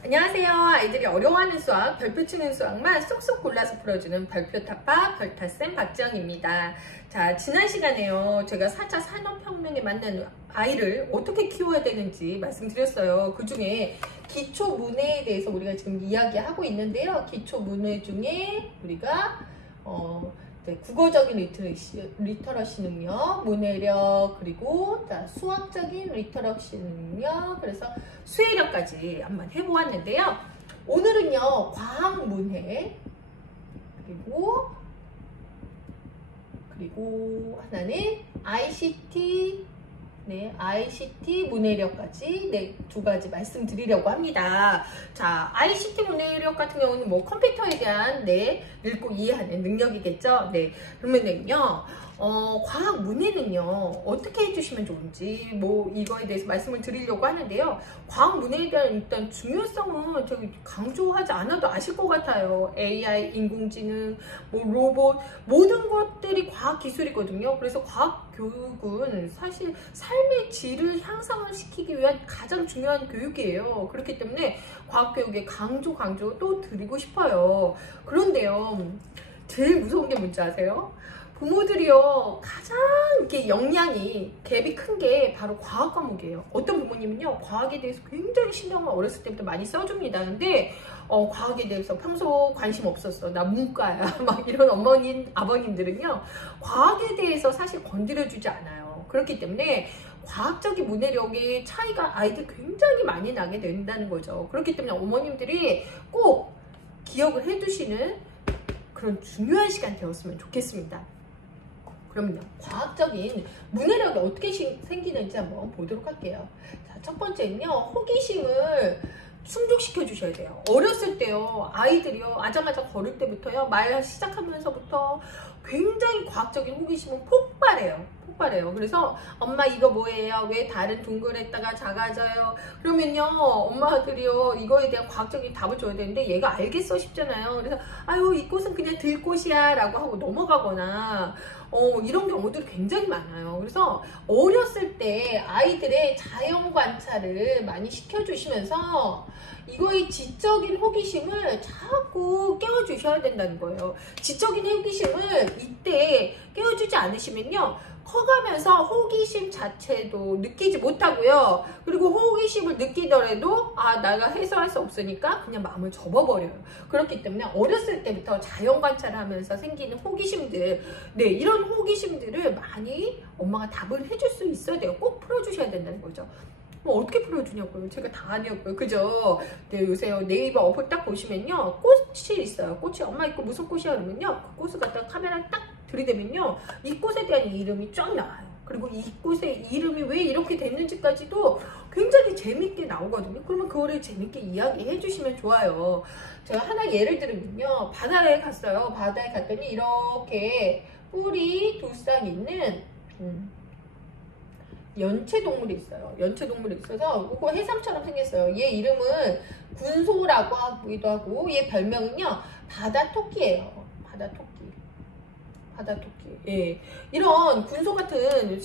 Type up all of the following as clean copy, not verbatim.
안녕하세요. 아이들이 어려워하는 수학, 별표 치는 수학만 쏙쏙 골라서 풀어주는 별표타파 별타쌤 박지영입니다. 자, 지난 시간에요. 제가 4차 산업혁명에 맞는 아이를 어떻게 키워야 되는지 말씀드렸어요. 그 중에 기초문해에 대해서 우리가 지금 이야기하고 있는데요. 기초문해 중에 우리가 국어적인 리터러시 능력, 문해력, 그리고 수학적인 리터러시 능력, 그래서 수해력까지 한번 해보았는데요. 오늘은요, 과학문해, 그리고 하나는 ICT, ICT 문해력까지 두 가지 말씀드리려고 합니다. 자, ICT 문해력 같은 경우는 뭐 컴퓨터에 대한 읽고 이해하는 능력이겠죠. 그러면은요, 과학 문해는요, 어떻게 해주시면 좋은지 이거에 대해서 말씀을 드리려고 하는데요. 과학 문해에 대한 일단 중요성은 저기 강조하지 않아도 아실 것 같아요. AI, 인공지능, 로봇, 모든 것들이 과학 기술이거든요. 그래서 과학 교육은 사실 삶의 질을 향상을 시키기 위한 가장 중요한 교육이에요. 그렇기 때문에 과학 교육에 강조 또 드리고 싶어요. 그런데요, 제일 무서운 게 뭔지 아세요? 부모들이요, 가장 이렇게 역량이 갭이 큰 게 바로 과학 과목이에요. 어떤 부모님은요, 과학에 대해서 굉장히 신경을 어렸을 때부터 많이 써줍니다. 근데 과학에 대해서 평소 관심 없었어, 나 문과야, 막 이런 아버님들은요, 과학에 대해서 사실 건드려주지 않아요. 그렇기 때문에 과학적인 문해력의 차이가 아이들 굉장히 많이 나게 된다는 거죠. 그렇기 때문에 어머님들이 꼭 기억을 해두시는 그런 중요한 시간 되었으면 좋겠습니다. 그럼요, 과학적인 문해력이 어떻게 생기는지 한번 보도록 할게요. 자, 첫 번째는요, 호기심을 충족시켜 주셔야 돼요. 어렸을 때요, 아이들이요, 아장아장 걸을 때부터요, 말 시작하면서부터 굉장히 과학적인 호기심은 폭발해요. 그래서 엄마 이거 뭐예요? 왜 달은 둥글했다가 작아져요? 그러면요, 엄마들이요, 이거에 대한 과학적인 답을 줘야 되는데 얘가 알겠어 싶잖아요. 그래서 아유, 이 꽃은 그냥 들꽃이야 라고 하고 넘어가거나 이런 경우들이 굉장히 많아요. 그래서 어렸을 때 아이들의 자연 관찰을 많이 시켜주시면서 이거의 지적인 호기심을 자꾸 깨워주셔야 된다는 거예요. 지적인 호기심을 이때 깨워주지 않으시면요, 커가면서 호기심 자체도 느끼지 못하고요. 그리고 호기심을 느끼더라도 내가 해소할 수 없으니까 그냥 마음을 접어버려요. 그렇기 때문에 어렸을 때부터 자연 관찰을 하면서 생기는 호기심들, 이런 호기심들을 많이 엄마가 답을 해줄 수 있어야 돼요. 꼭 풀어주셔야 된다는 거죠. 어떻게 풀어주냐고요? 제가 다 아니었고요. 그죠? 요새 네이버 어플 딱 보시면요, 꽃이 있어요. 꽃이 엄마 이거 무슨 꽃이야? 그러면요, 그 꽃을 갖다가 카메라에 딱 들이대면요, 이 꽃에 대한 이름이 쫙 나와요. 그리고 이 꽃의 이름이 왜 이렇게 됐는지까지도 굉장히 재밌게 나오거든요. 그러면 그거를 재밌게 이야기해 주시면 좋아요. 제가 하나 예를 들면요, 바다에 갔어요. 바다에 갔더니 이렇게 뿔이 두 쌍 있는 연체동물이 있어요. 연체동물이 있어서 이거 해삼처럼 생겼어요. 얘 이름은 군소라고 하기도 하고, 얘 별명은요, 바다토끼예요. 바다토끼. 예. 이런 군소 같은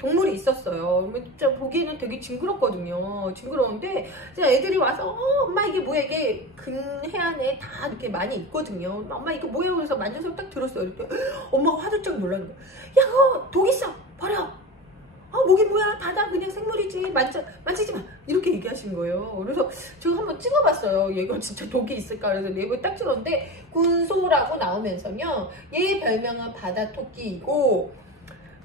동물이 있었어요. 진짜 보기에는 되게 징그럽거든요. 징그러운데, 애들이 와서, 엄마 이게 뭐야? 이게 근해안에 다 이렇게 많이 있거든요. 엄마 이거 뭐예요? 그래서 만져서 딱 들었어요. 이렇게. 엄마가 화들짝 놀라는 거야. 야, 그거 독 있어! 버려! 목이 뭐야? 바다 그냥 생물이지. 만지지 마. 이렇게 얘기하신 거예요. 그래서 제가 한번 찍어봤어요. 얘가 진짜 독이 있을까? 그래서 내부에 딱 찍었는데, 군소라고 나오면서요, 얘 별명은 바다토끼이고,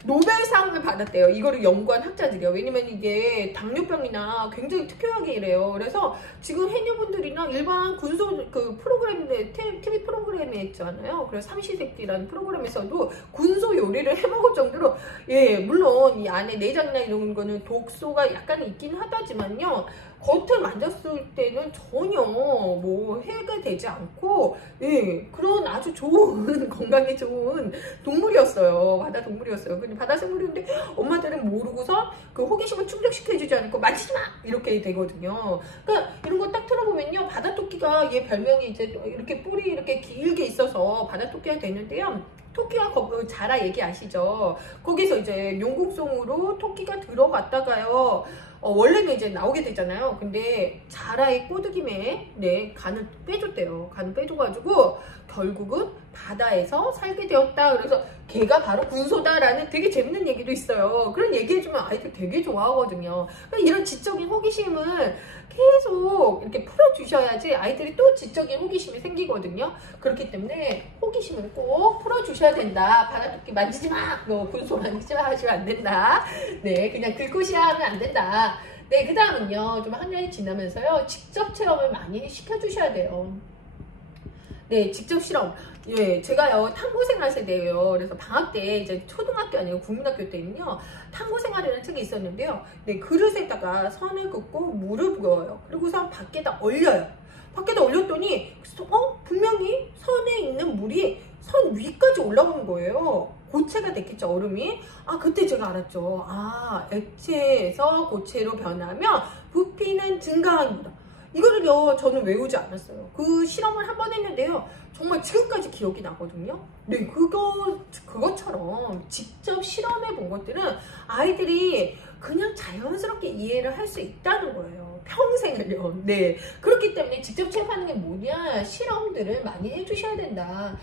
노벨상을 받았대요. 이거를 연구한 학자들이요. 왜냐면 이게 당뇨병이나 굉장히 특효하게 이래요. 그래서 지금 해녀분들이나 일반 군소 TV 프로그램에 있잖아요. 그래서 삼시세끼라는 프로그램에서도 군소 요리를 해먹을 정도로, 물론 이 안에 내장이나 이런 거는 독소가 약간 있긴 하다지만요, 겉을 만졌을 때는 전혀 해가 되지 않고, 그런 아주 좋은, 건강에 좋은 동물이었어요. 바다 동물이었어요. 근데 바다 생물인데 엄마들은 모르고서 그 호기심을 충족시켜주지 않고 만지지 마! 이렇게 되거든요. 그러니까 이런 거 딱 들어보면요, 바다토끼가 얘 별명이 이제 이렇게 뿔이 이렇게 길게 있어서 바다토끼가 되는데요. 토끼와 자라 얘기 아시죠? 거기서 이제 용국송으로 토끼가 들어갔다가요, 원래는 이제 나오게 되잖아요. 근데 자라의 꼬드김에 네, 간을 빼줬대요. 간을 빼줘가지고 결국은 바다에서 살게 되었다. 그래서 걔가 바로 군소다라는 되게 재밌는 얘기도 있어요. 그런 얘기해주면 아이들 되게 좋아하거든요. 그러니까 이런 지적인 호기심을 계속 이렇게 풀어주셔야지 아이들이 또 지적인 호기심이 생기거든요. 그렇기 때문에 호기심을 꼭 풀어주셔야 된다. 바다토끼 만지지 마! 너 군소 만지지 마! 하시면 안 된다. 네, 그냥 글꽃이야 하면 안 된다. 네, 그 다음은요. 좀 학년이 지나면서요. 직접 체험을 많이 시켜주셔야 돼요. 네, 직접 실험. 예, 제가요, 탐구생활 세대예요. 그래서 방학 때, 이제 초등학교 아니고 국민학교 때는요, 탐구생활이라는 책이 있었는데요. 네, 그릇에다가 선을 긋고 물을 부어요. 그리고서 밖에다 얼려요. 밖에다 얼렸더니, 분명히 선에 있는 물이 선 위까지 올라간 거예요. 고체가 됐겠죠, 얼음이. 그때 제가 알았죠. 액체에서 고체로 변하면 부피는 증가합니다. 이거를요, 저는 외우지 않았어요. 그 실험을 한 번 했는데요. 정말 지금까지 기억이 나거든요. 네, 그것처럼 직접 실험해 본 것들은 아이들이 그냥 자연스럽게 이해를 할 수 있다는 거예요. 평생을요. 네. 그렇기 때문에 직접 체험하는 게 뭐냐? 실험들을 많이 해주셔야 된다.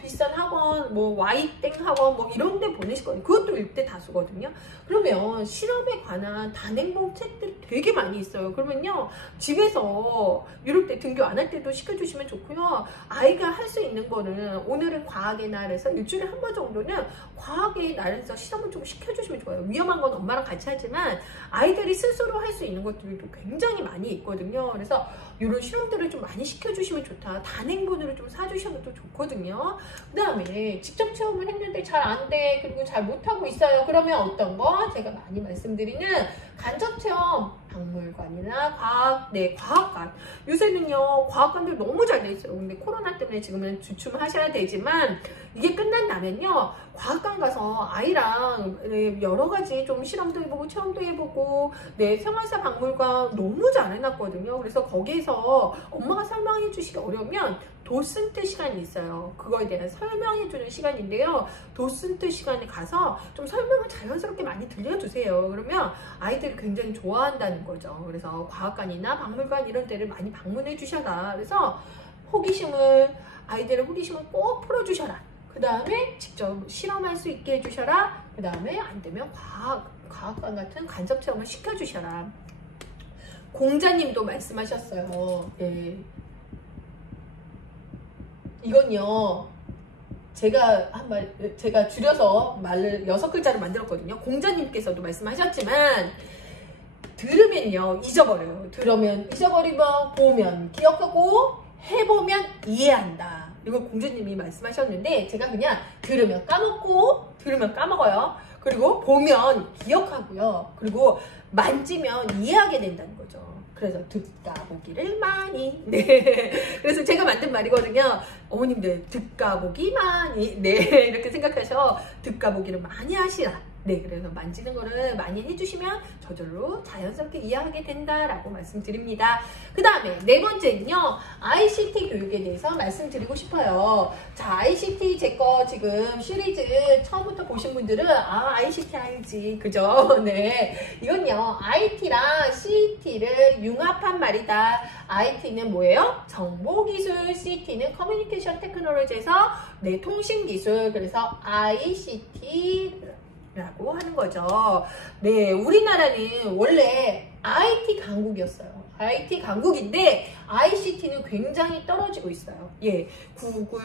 비싼 학원, Y땡 학원, 이런 데 보내실 거예요. 그것도 일대 다수거든요. 그러면 실험에 관한 단행본 책들이 되게 많이 있어요. 그러면요, 집에서 이럴 때 등교 안 할 때도 시켜주시면 좋고요. 아이가 할 수 있는 거는 오늘은 과학의 날에서 일주일에 한 번 정도는 과학의 날에서 실험을 좀 시켜주시면 좋아요. 위험한 건 엄마랑 같이 하지만 아이들이 스스로 할 수 있는 것들도 굉장히 많이 있거든요. 그래서 이런 실험들을 좀 많이 시켜주시면 좋다. 단행본으로 좀 사주시면 또 좋거든요. 그 다음에 직접 체험을 했는데 잘 안 돼. 그리고 잘 못하고 있어요. 그러면 어떤 거? 제가 많이 말씀드리는 간접 체험, 박물관이나 과학관. 요새는요, 과학관들 너무 잘 돼 있어요. 근데 코로나 때문에 지금은 주춤하셔야 되지만, 이게 끝난다면요, 과학관 가서 아이랑 여러 가지 좀 실험도 해보고, 체험도 해보고, 생활사 박물관 너무 잘 해놨거든요. 그래서 거기에서 엄마가 설명해 주시기 어려우면, 도슨트 시간이 있어요. 그거에 대한 설명해 주는 시간인데요. 도슨트 시간에 가서 좀 설명을 자연스럽게 많이 들려주세요. 그러면 아이들이 굉장히 좋아한다는 거죠. 그래서 과학관이나 박물관 이런 데를 많이 방문해 주셔라. 그래서 아이들의 호기심을 꼭 풀어주셔라. 그 다음에 직접 실험할 수 있게 해주셔라. 그 다음에 안 되면 과학관 같은 간접 체험을 시켜주셔라. 공자님도 말씀하셨어요. 예. 이건요, 제가 줄여서 말을 6글자로 만들었거든요. 공자님께서도 말씀하셨지만, 들으면요, 잊어버려요. 들으면 잊어버리고, 보면 기억하고, 해보면 이해한다. 이거 공자님이 말씀하셨는데, 제가 그냥 들으면 까먹고, 들으면 까먹어요. 그리고 보면 기억하고요. 그리고 만지면 이해하게 된다는 거죠. 그래서 듣다 보기를 많이. 네. 그래서 제가 만든 말이거든요. 어머님들 듣다 보기 많이. 네. 이렇게 생각하셔. 듣다 보기를 많이 하시라. 네. 그래서 만지는 거를 많이 해주시면 저절로 자연스럽게 이해하게 된다라고 말씀드립니다. 그 다음에 네 번째는요, ICT 교육에 대해서 말씀드리고 싶어요. 자, ICT 제 거 지금 시리즈 처음부터 보신 분들은 ICT 알지, 그죠? 네, 이건요, IT랑 CT를 융합한 말이다. IT는 뭐예요? 정보기술, CT는 커뮤니케이션 테크놀로지에서 통신기술. 그래서 ICT 라고 하는 거죠. 네, 우리나라는 원래 IT 강국이었어요. IT 강국인데 ICT는 굉장히 떨어지고 있어요. 예, 구글,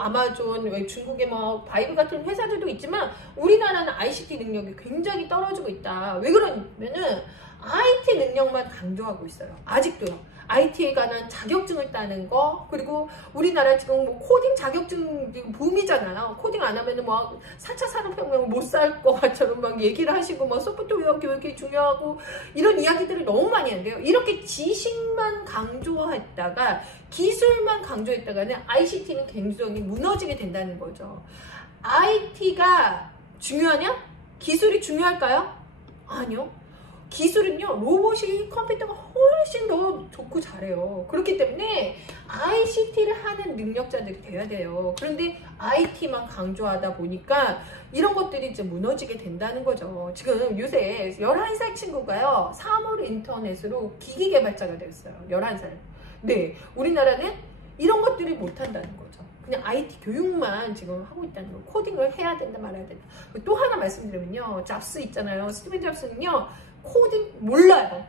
아마존, 중국의 바이브 같은 회사들도 있지만 우리나라는 ICT 능력이 굉장히 떨어지고 있다. 왜 그러냐면은 IT 능력만 강조하고 있어요. 아직도요. IT에 관한 자격증을 따는 거, 그리고 우리나라 지금 코딩 자격증 붐이잖아요. 코딩 안 하면은 4차 산업혁명 못 살 것처럼 얘기를 하시고, 소프트웨어 교육이 중요하고, 이런 이야기들을 너무 많이 하는데요. 이렇게 지식만 강조했다가, 기술만 강조했다가는 ICT는 굉장히 무너지게 된다는 거죠. IT가 중요하냐? 기술이 중요할까요? 아니요. 기술은요, 로봇이 컴퓨터가 훨씬 더 좋고 잘해요. 그렇기 때문에 ICT를 하는 능력자들이 돼야 돼요. 그런데 IT만 강조하다 보니까 이런 것들이 이제 무너지게 된다는 거죠. 지금 요새 11살 친구가요, 사물 인터넷으로 기기 개발자가 됐어요. 11살. 네, 우리나라는 이런 것들이 못한다는 거죠. 그냥 IT 교육만 지금 하고 있다는 거. 코딩을 해야 된다 말아야 된다. 또 하나 말씀드리면요, 잡스 있잖아요. 스티븐 잡스는요, 코딩 몰라요.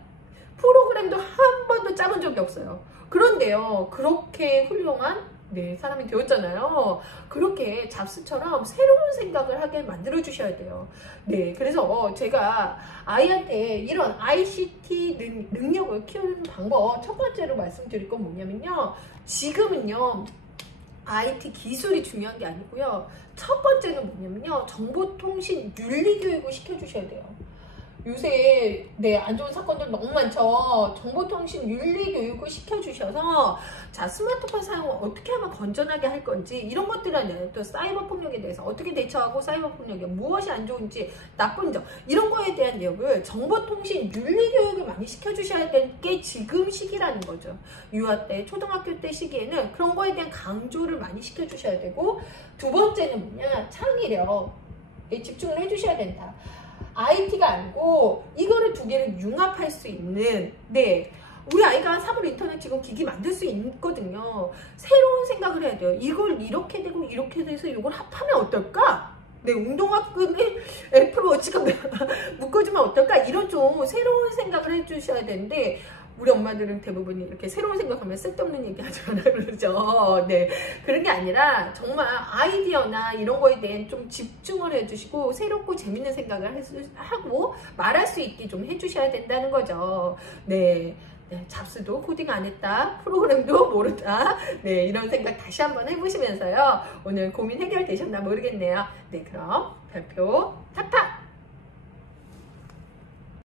프로그램도 한 번도 짜본 적이 없어요. 그런데요, 그렇게 훌륭한 사람이 되었잖아요. 그렇게 잡스처럼 새로운 생각을 하게 만들어 주셔야 돼요. 네, 그래서 제가 아이한테 이런 ICT 능력을 키우는 방법 첫 번째로 말씀드릴 건 뭐냐면요, 지금은요 IT 기술이 중요한 게 아니고요, 첫 번째는 뭐냐면요, 정보통신 윤리 교육을 시켜주셔야 돼요. 요새 안 좋은 사건들 너무 많죠. 정보통신 윤리 교육을 시켜주셔서, 자, 스마트폰 사용을 어떻게 하면 건전하게 할 건지, 이런 것들은 또 사이버 폭력에 대해서 어떻게 대처하고, 사이버 폭력이 무엇이 안 좋은지, 나쁜 점, 이런 거에 대한 내용을 정보통신 윤리 교육을 많이 시켜주셔야 될 게 지금 시기라는 거죠. 유아 때, 초등학교 때 시기에는 그런 거에 대한 강조를 많이 시켜주셔야 되고, 두 번째는 뭐냐, 창의력에 집중을 해주셔야 된다. IT가 아니고 이거를 두 개를 융합할 수 있는, 우리 아이가 사물 인터넷 지금 기기 만들 수 있거든요. 새로운 생각을 해야 돼요. 이걸 이렇게 되고 이렇게 돼서 이걸 합하면 어떨까? 운동화끈에 애플워치가 묶어주면 어떨까? 이런 좀 새로운 생각을 해주셔야 되는데, 우리 엄마들은 대부분 이렇게 새로운 생각하면 쓸데없는 얘기 하지 마라 그러죠. 그런 게 아니라 정말 아이디어나 이런 거에 대한 좀 집중을 해주시고, 새롭고 재밌는 생각을 하고 말할 수 있게 좀 해주셔야 된다는 거죠. 잡스도 코딩 안 했다, 프로그램도 모른다, 이런 생각 다시 한번 해보시면서요, 오늘 고민 해결되셨나 모르겠네요. 그럼 별표 탁탁!